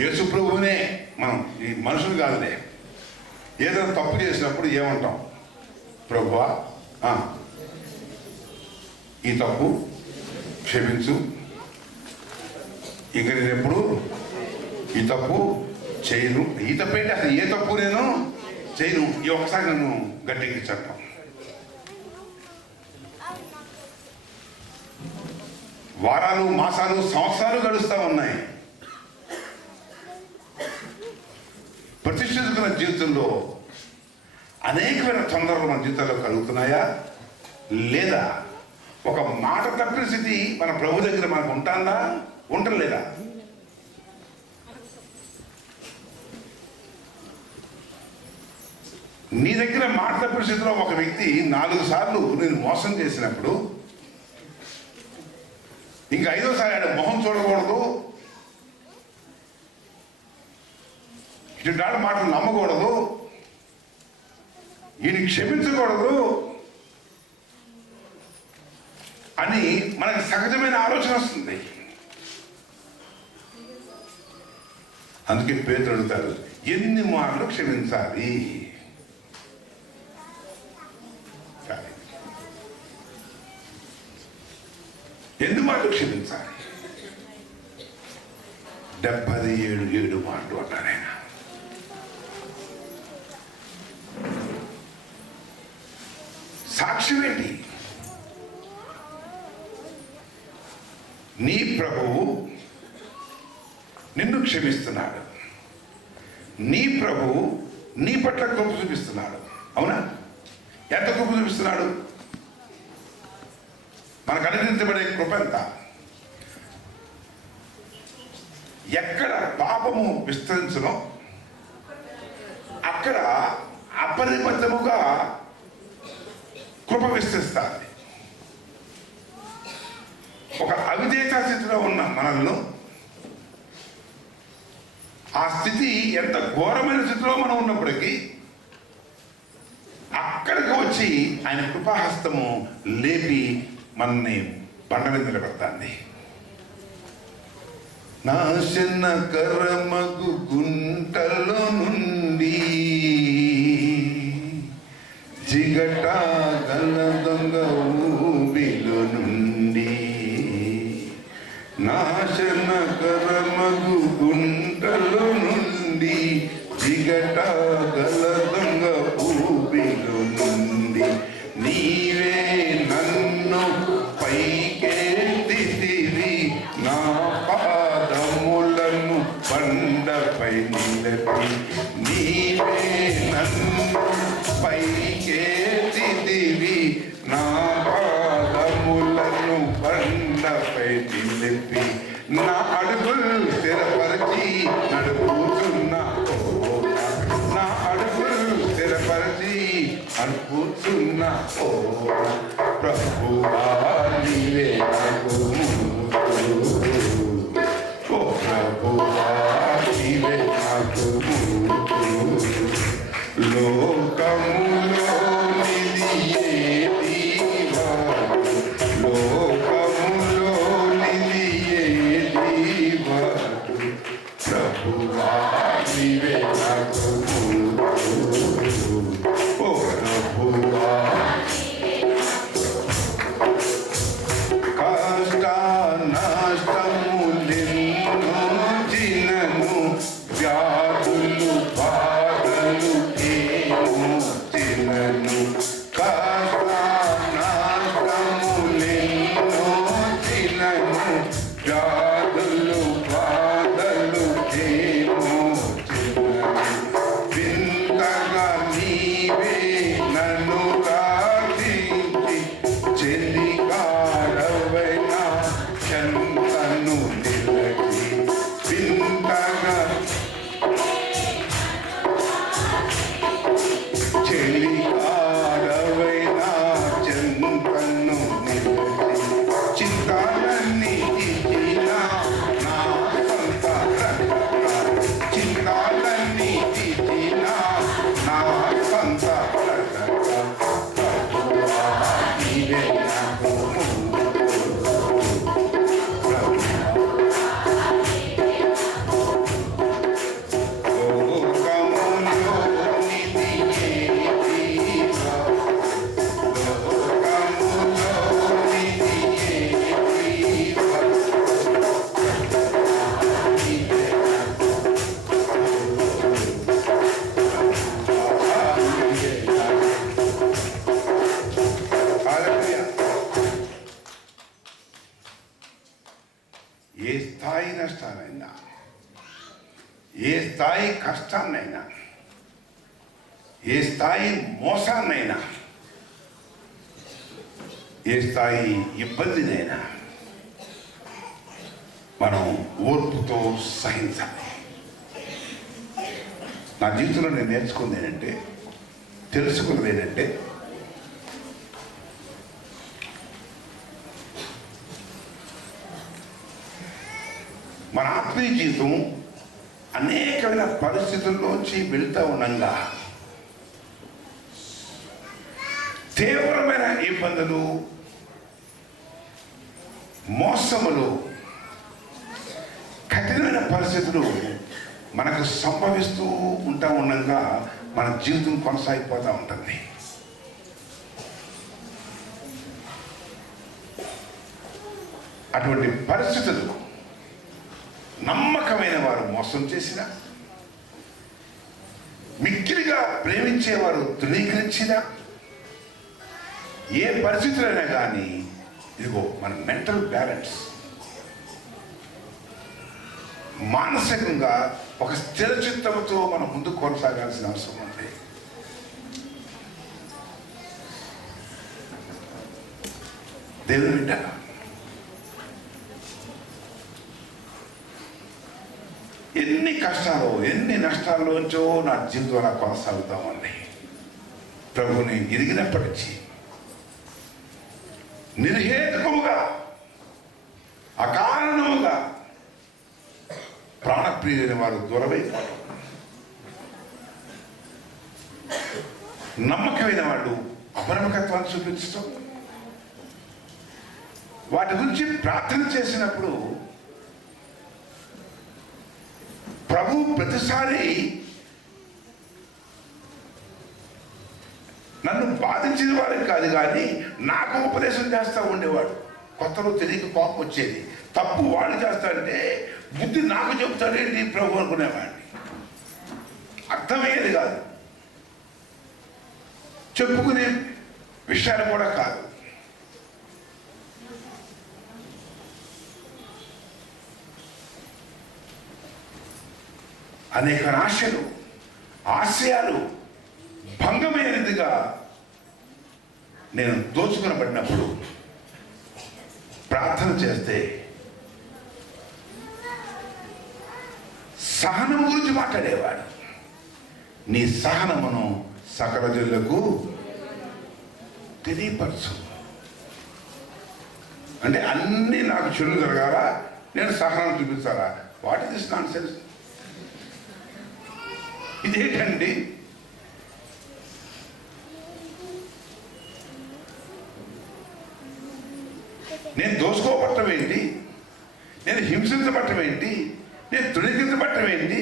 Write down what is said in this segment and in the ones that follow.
యేసు ప్రభువునే మనం, ఈ మనుషులు కాదులే. ఏదైనా తప్పు చేసినప్పుడు ఏమంటాం? ప్రభువా ఈ తప్పు క్షమించు, ఇక నేను ఎప్పుడు ఈ తప్పు చేయను. ఈ తప్పు ఏంటి? అసలు ఏ తప్పు నేను చేయను, ఈ ఒక్కసారి నన్ను గట్టెక్కించటం. వారాలు, మాసాలు, సంవత్సరాలు గడుస్తూ ఉన్నాయి. ప్రతిష్ఠితున్న జీవితంలో అనేకమైన తొందరలు మన జీవితాల్లో కలుగుతున్నాయా? లేదా ఒక మాట తప్పిన స్థితి మన ప్రభు దగ్గర మనకు ఉంటుందా? ఉండలేదా? నీ దగ్గర మాట తప్పిన స్థితిలో ఒక వ్యక్తి 4 సార్లు నేను మోసం చేసినప్పుడు ఇంకా 5వ సారి ఆయన మొహం చూడకూడదు, ఇటు మాటలు నమ్మకూడదు, ఈయన క్షమించకూడదు అని మనకి సహజమైన ఆలోచన వస్తుంది. అందుకే పేతురు అడుగుతారు, ఎన్ని మాటలు క్షమించాలి? ఎన్ని మాటలు క్షమించాలి? 77 మాటలు అన్నారు ఆయన. సాక్ష్యం ఏంటి? నీ ప్రభువు నిన్ను క్షమిస్తున్నాడు, నీ ప్రభువు నీ పట్ల కృప చూపిస్తున్నాడు. అవునా? ఎంత కృప చూపిస్తున్నాడు? మనకు అనుగ్రహించబడే కృప ఎంత? ఎక్కడ పాపము విస్తరించునో అక్కడ అపరిమితముగా కృప విస్తరిస్తుంది. ఒక అవిధేయత స్థితిలో ఉన్న మనల్ని ఆ స్థితి ఎంత ఘోరమైన స్థితిలో మనం ఉన్నప్పటికీ అక్కడికి వచ్చి ఆయన కృపాహస్తము లేపి మనల్ని బండ మీద నిలబెడతాంది. నాశన కరమగు గుంటలో నుండి జిగట గల దొంగ ఊబిలో నుండి, నాశన కరమగు గుంటలో నుండి జిగట గల దొంగ ఊబిలో నుండి నీవే నన్ను పైకెత్తితివి, నా పాదములను బండపై నిలిపి. నీవే నన్ను పైకెత్తితివి, నా పాదములను బండపై నిలిపి. నా అడుగులు స్థిరపరిచి నడుపుతున్నా, నా అడుగులు స్థిరపరిచి అనుకుతున్నా. ఓ ప్రభువా నీవే నాకు మూతులు, ఓ ప్రభువా నీవే నాకు మూతులు. లోకములో నిలియేది వాడు, లోకములో నిలియేది వాడు, ప్రభువా నీవే నాకు మూతులు, ఓ ప్రభువా. కష్ట నష్టములెన్నో జినను, వ్యాధులు బాధలు ఏమో జినను. కష్ట నష్టములెన్నో జినను, వ్యాధులు బాధలు ఏమో జినను. వింతగా నీ ఏ స్థాయి కష్టాన్నైనా, ఏ స్థాయి మోసాన్నైనా, ఏ స్థాయి ఇబ్బందినైనా మనం ఓర్పుతో సహించాలి. నా జీవితంలో నేను నేర్చుకుంది ఏంటంటే, తెలుసుకున్నది ఏంటంటే, మన ఆత్మీయ జీవితం అనేకమైన పరిస్థితుల్లోంచి వెళ్తూ ఉండగా తీవ్రమైన ఇబ్బందులు, మోసములు, కఠినమైన పరిస్థితులు మనకు సంభవిస్తూ ఉండగా మన జీవితం కొనసాగిపోతూ ఉంటుంది. అటువంటి పరిస్థితులు నమ్మకమైన వారు మోసం చేసిన, మిక్కిలిగా ప్రేమించేవారు తృణీకరించిన, ఏ పరిస్థితులైనా కానీ ఇదిగో మన మెంటల్ బ్యాలెన్స్, మానసికంగా ఒక స్థిర చిత్తంతో మనం ముందుకు కొనసాగాల్సిన అవసరం ఉంది. దేవుని బిడ్డ, ఎన్ని కష్టాలు, ఎన్ని నష్టాల్లోంచో నా జీవితం అలా కొనసాగుతామండి. ప్రభుని ఎరిగినప్పటి నుంచి నిర్హేతుకముగా, అకారణముగా ప్రాణప్రియులైన వారు దూరమైపోవడం, నమ్మకమైన వాళ్ళు అపనమ్మకత్వాన్ని చూపించడం, వాటి గురించి ప్రార్థన చేసినప్పుడు ప్రభు ప్రతిసారి నన్ను బాధించిన వారికి కాదు కానీ నాకు ఉపదేశం చేస్తూ ఉండేవాడు. కొత్తలో తెలియక కోపం వచ్చేది. తప్పు వాళ్ళు చేస్తారంటే బుద్ధి నాకు చెప్తాడేంటి ప్రభు అనుకునేవాడిని. అర్థమయ్యేది కాదు, చెప్పుకునే విషయాలు కూడా కాదు. అనేక ఆశలు, ఆశయాలు భంగమైనదిగా నేను దోచుకునబడినప్పుడు ప్రార్థన చేస్తే సహనం గురించి మాట్లాడేవాడు. నీ సహనమును సకల జనులకు తెలియపరచు. అంటే అన్నీ నాకు చెడు జరగాల, నేను సహనం చూపించాలా? What is this non sense? ఇదేంటండి? నేను దోసుకోబట్టం ఏంటి? నేను హింసించబట్టం ఏంటి? నేను తృణీకరించబట్టం ఏంటి?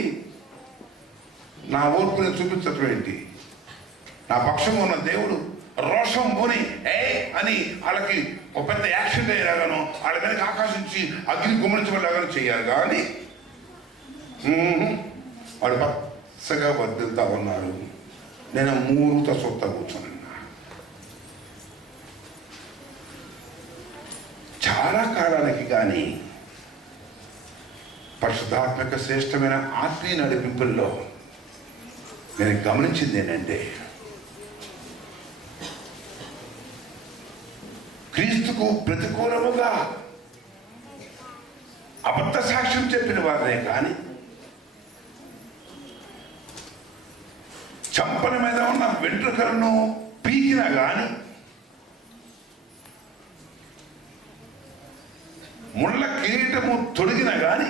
నా ఓర్పుని చూపించటం ఏంటి? నా పక్షంగా ఉన్న దేవుడు రోషం పోని అని వాళ్ళకి ఒక పెద్ద యాక్షన్ అయ్యేలాగానో, వాళ్ళ వెనక ఆకాశించి అగ్ని గుమ్మరించబడేలాగానో చేయాలి. కానీ వాడు పచ్చగా వర్దిల్తా ఉన్నాడు, నేను మూరుతో సొత్త కూర్చొని. చాలా కాలానికి కానీ పరిశుద్ధాత్మక శ్రేష్టమైన ఆత్మీయ నడిపింపుల్లో నేను గమనించింది ఏంటంటే, క్రీస్తుకు ప్రతికూలముగా అబద్ధ సాక్ష్యం చెప్పిన వారినే కానీ, చంపన మీద ఉన్న వెంట్రుకలను పీకినా కానీ, ముళ్ళ కిరీటము తొడిగినా కానీ